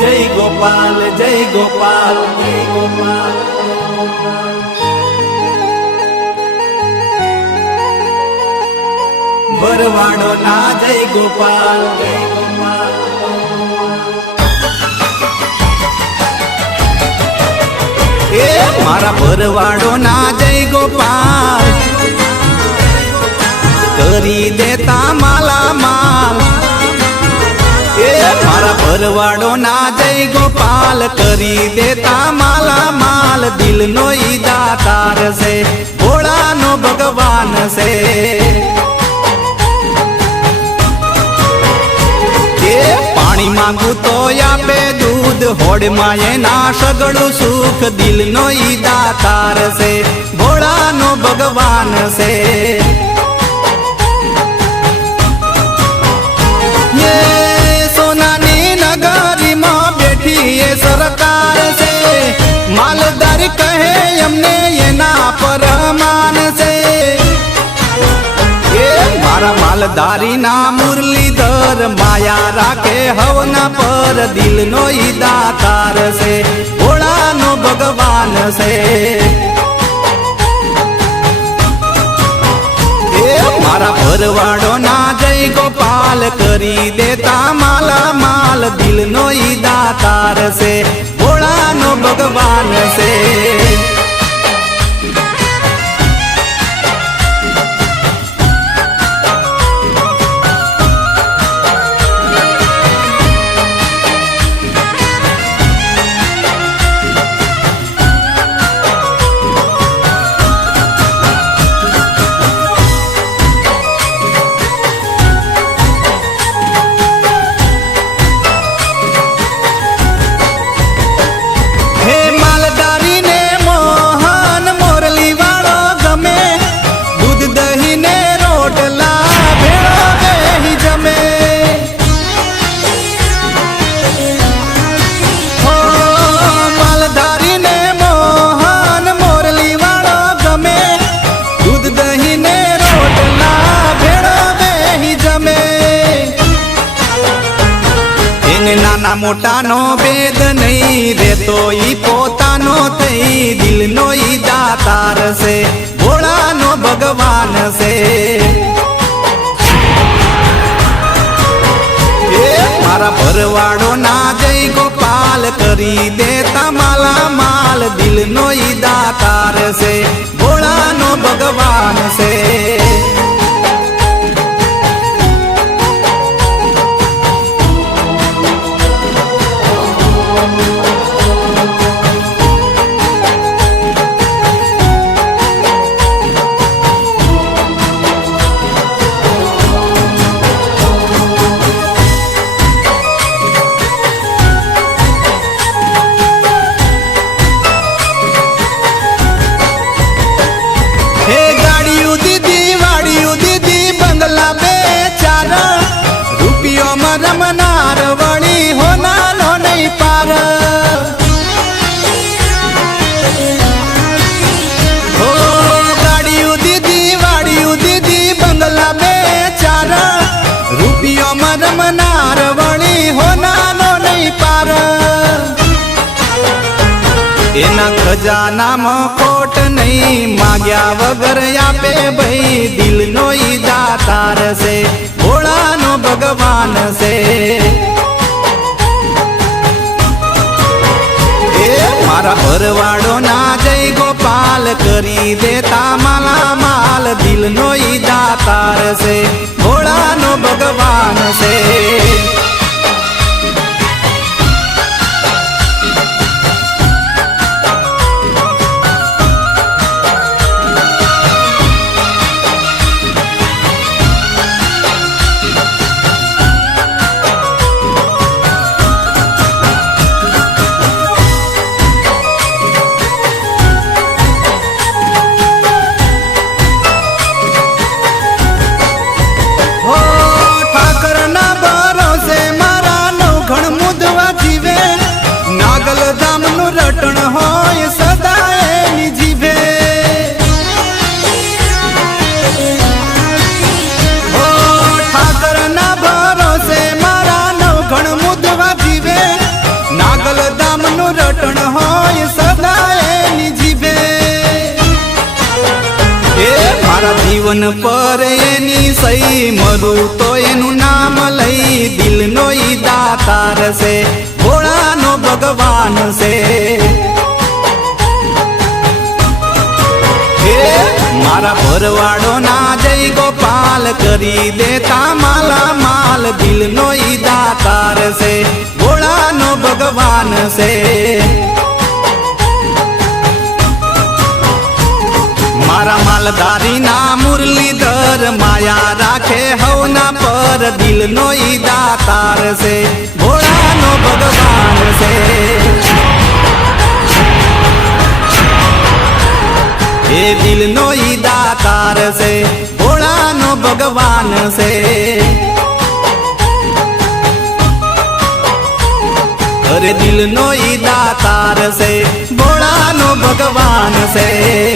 जय गोपाल जय गोपाल जय गोपाल। भरवाड़ो ना जय गोपाल जय गोपाल। ए मारा भरवाड़ो ना जय गोपाल करी देता माला माल। ए मारा भरवाड़ो ना जय गोपाल करी देता माला माल। दिल नो ई दातार से भोला नो भगवान से। पानी मांगू तो आपे दूध होड़ माये ना सगड़ू सुख। दिल नो ई दातार से भोला नो भगवान से। ये सोनानी नगरी मां बैठी ये सरकार से मालदार कहे हमने ये ना परमान से। मारा मालदारी ना मुरलीधर माया राखे हवना पर। दिल नो ई दातार से भोला नो भगवान से। मारा भरवाड़ो ना जय गोपाल करी देता माला माल। दिल नो ई दातार से भोला नो भगवान से। नाना मोटा नो भेद नहीं रेतो ई पोतानो थई। दिल नो ई दातार से भोला नो भगवान से। मारा भरवाड़ो ना जय गोपाल करी देता माला माल। दिल नो ई दातार से भोला नो भगवान से। रमनार वणी होना नो नहीं पार। हो गाड़ी दीदी वाड़ी दीदी बंगला बेचार। रुपियो में रमनार वणी होना नो नहीं पार। एना खजाना में खोट नहीं मांग्या वगर आपे भाई। दिल नो ई दातार से भोला नो भगवान से। मारा भरवाड़ो ना जय गोपाल करी देता माला माल। दिल नो ई दातार से भोला नो भगवान से। ठाकर ना भरोसे જીવન પર એની સહી મરું તો એનું નામ લઈ દિલનો ઈ દાતાર છે ભોળાનો ભગવાન છે મારા ભરવાડો ના જય ગોપાલ કરી દેતા માલા માલ દિલનો ઈ દાતાર છે ભોળાનો ભગવાન છે મારા માલધારી ના મુરલીધર માયા રાખે હવના પર દિલનો ઈ દાતાર છે ભોળાનો ભગવાન છે એ દિલનો ઈ દાતાર છે ભોળાનો ભગવાન છે અરે દિલનો ઈ દાતાર છે ભોળાનો ભગવાન છે